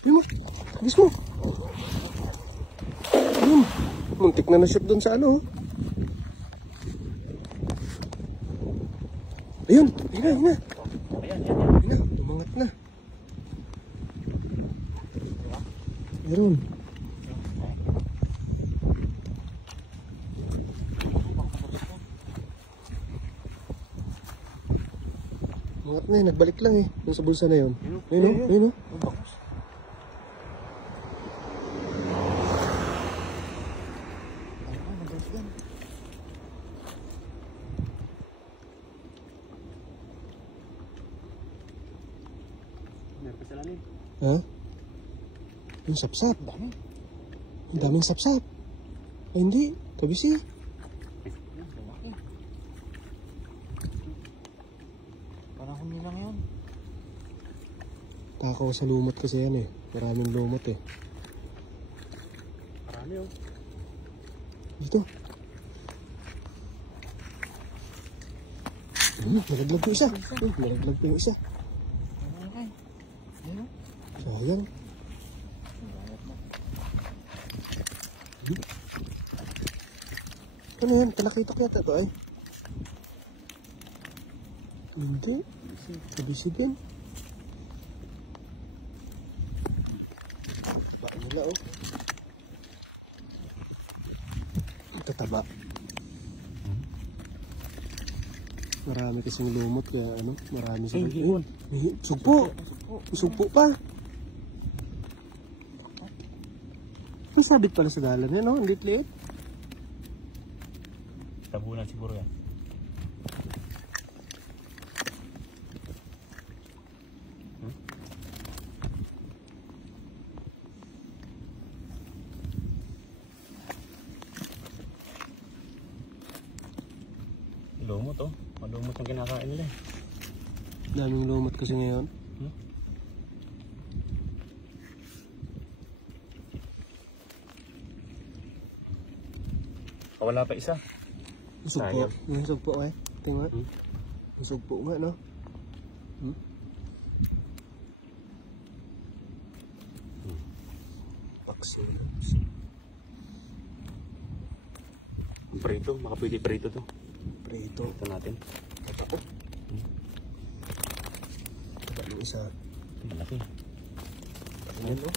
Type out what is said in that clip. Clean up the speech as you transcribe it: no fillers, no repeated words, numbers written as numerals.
Ayun mo. Agis mo. Ayun. Muntik na na-shoot doon sa ano. Ayun. Ayun na. Ayun na. Tumangat na. Ayun. Tumangat na eh. Nagbalik lang eh. Yung sa bulsa na yun. Ayun o. Ayun o. Ha? Yung sapsap. Ang daming sapsap. Ay hindi. Kabisi. Parang humilang yun. Takaw sa lumot kasi yan eh. Maraming lumot eh. Marami oh. Dito. Malaglag po isa. Malaglag po isa. Sayang. Ano yan? Talakitok yata ito ay. Hindi. Kabisi din. Baka nila oh. Tataba. Marami kasing lumot kaya ano. Marami sa hipon. Sugpo. Sugpo pa. May sabit pala sa dalan yan, no? Ang liit-liit. Tabunan siguro yan. Lumot oh. Malumot ang kinakain nila eh. Daming lumot kasi ngayon. Wala pa isa. Sugpo. Yung sugpo eh. Tingnan. Yung sugpo nga, no? Pakso. Prito. Makapwede prito to. Prito. Ito natin. Taba. Taba yung isa. Malaki. Ayan, no?